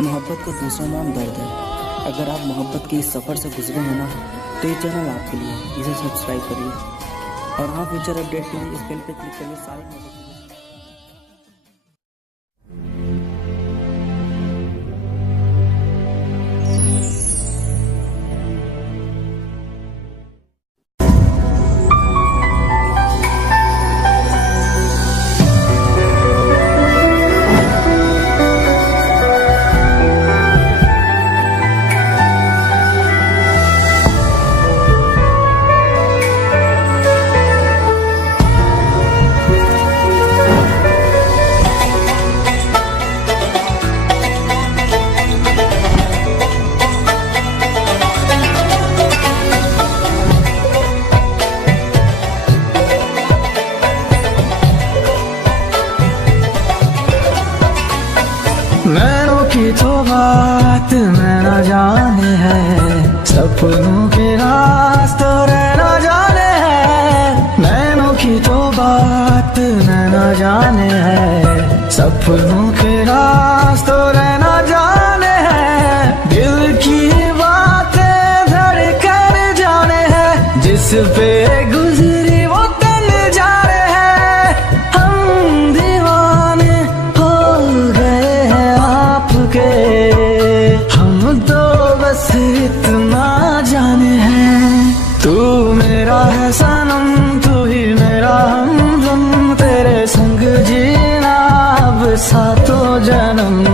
मोहब्बत का दूसरा नाम दर्द है। अगर आप मोहब्बत के इस सफ़र से गुजरे हैं ना, तो ये चैनल आपके लिए, इसे सब्सक्राइब करिए और हाँ, फ्यूचर अपडेट के लिए इस बेल पे क्लिक करिए। सारे नैनों की तो बात मैं न जाने है, सपनों के रास्तों रहना जाने है। नैनों की तो बात मैं न जाने है, सपनों के रास्तों रहना जाने है। दिल की बातें धड़कन जाने है, जिस पे गुजरी वो तन जाने है। हम दीवाने हो गए हैं आपके, हम तो बस इतना जाने हैं। तू मेरा है सनम, तू ही मेरा हमदम, तेरे संग जीना अब सातों जन्म।